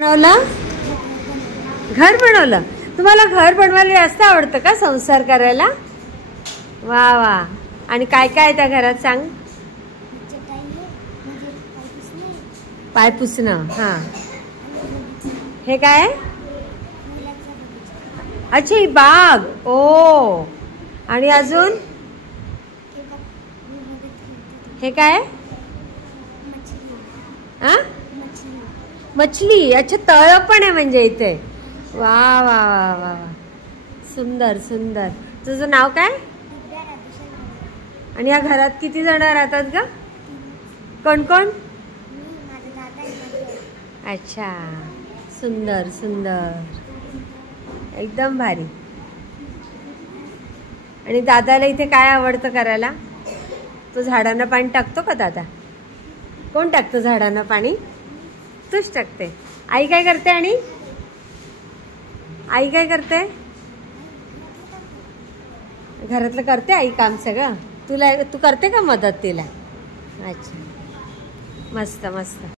बनवलं घर बनवलं. तुम्हाला घर बनवायला जास्त आवडतं का संसार करायला? वा वा. आणि काय काय आहे त्या घरात सांग. पाय पुसणं. हा हे काय? अच्छा ही बाग. ओ आणि अजून हे काय? मछली. अच्छा तळ पण आहे म्हणजे इथे. वा वा वा वा. सुंदर सुंदर. तुझं नाव काय? आणि या घरात किती जण राहतात ग? कोण कोण? अच्छा सुंदर सुंदर एकदम भारी. आणि दादाला इथे काय आवडतं करायला? तो झाडांना पाणी टाकतो का दादा? कोण टाकतं झाडांना पाणी? तूच टाकते. आई काय करते? आणि आई काय करते? घरातलं करते आई काम सगळं. तू करते का मदत तिला? अच्छा मस्त मस्त.